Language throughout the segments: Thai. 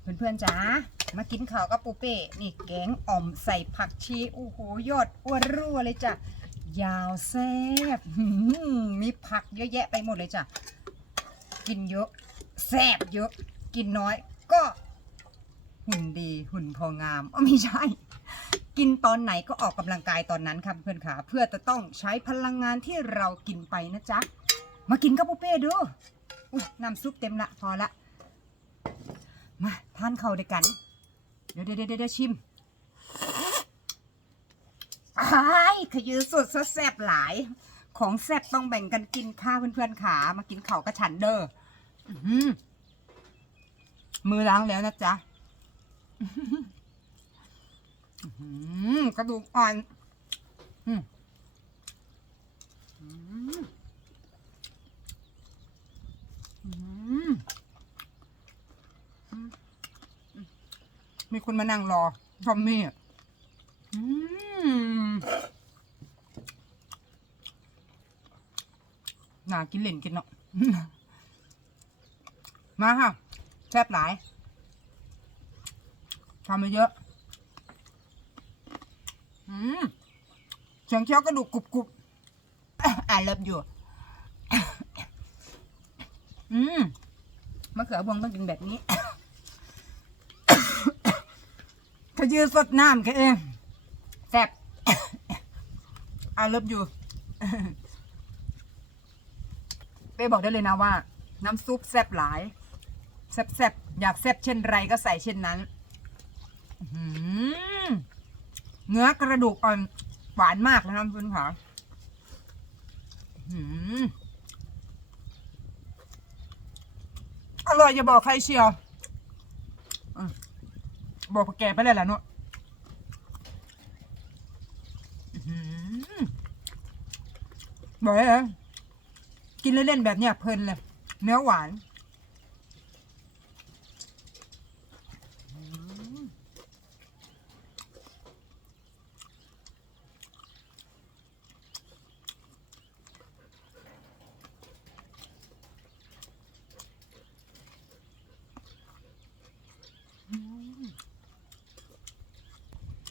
เพื่อนๆจ๋ามากินข้าวกับปูเป้นี่แกงอ่อมใส่ผักชีโอ้โหยอดอ้วนรั่วเลยจ้ะยาวแซ่บมีผักเยอะแยะไปหมดเลยจ้ะกินเยอะแซ่บเยอะ กินน้อยก็หุ่นดีหุ่นพองามอ๋อไม่ใช่ กินตอนไหนก็ออกกำลังกายตอนนั้นครับเพื่อนขาเพื่อจะต้องใช้พลังงานที่เรากินไปนะจ๊ะมากินกับปูเป้ดูน้ำซุปเต็มละพอละ มาทานเข้าด้วยกัน เดี๋ยวเดี๋ยวเดี๋ยวเดี๋ยวชิมอ้ายขยือสุดแซ่บหลาย ของแซ่บต้องแบ่งกันกินข้าวเพื่อนๆขามากินเข้ากระฉันเด้อมือล้างแล้วนะจ๊ะกระดูกอ่อนอืมอื มีคนมานั่งรอทอมมี่อะอืมน่ากินเล่นกินเนาะมาค่ะ แซ่บหลายทำมาเยอะอืมเสียงเคี้ยวกระดูกกรุบกรุบอ่านเลิฟอยู่ อืมมะเขือพวงต้องกินแบบนี้ ขยือสดน้ำแค่เองแซ่บ I love you เป้บอกได้เลยนะว่า น้ำซุปแซ่บหลาย แซ่บแซ่บอยากแซ่บเช่นไรก็ใส่เช่นนั้นเนื้อกระดูกอ่อนหวานมากนะครับคุณค่ะอื้อหืออร่อยอย่าบอกใครเชียว บอกพวกแกไปเลยแหละเนาะอื้อหือบอกเลยกินเล่นๆแบบเนี้ยเพลินเลย เนื้อหวาน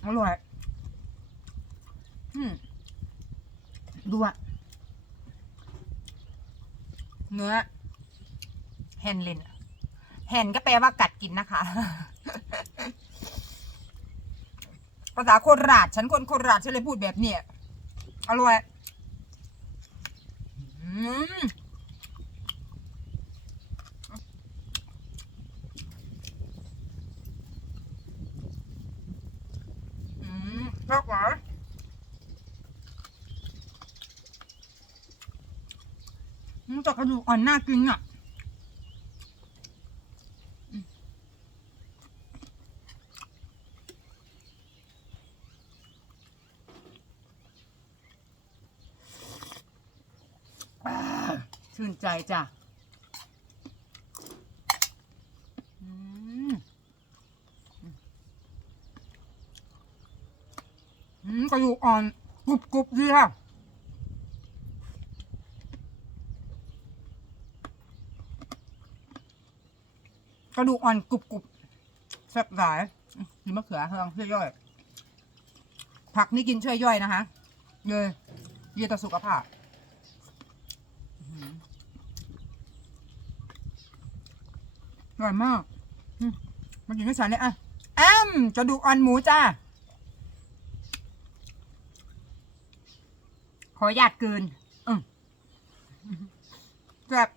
อร่อย อืมดูอะเนื้อแฮนเลนแฮนก็แปลว่ากัดกินนะคะ ภาษาโคราชฉันคนโคราชฉันเลยพูดแบบเนี้ยอร่อยอืมอื มชอบหวานอืมแต่กระดูกอ่อนน่ากินอะชื่นใจจ้ะอืม อืมกระดูกอ่อนกรุบกรุบดีค่ะกระดูกอ่อนกรุบกรุบแซ่บหลายอืมกินมะเขือเฮืองช่วยย่อย ผักนี่กินช่วยย่อยนะคะเลยเยี่ต่อสุขภาพอร่อยมากมากินกับฉันเลยอะแอมกระดูกอ่อนหมูจ้า ขอหยาดเกินอืมแบบ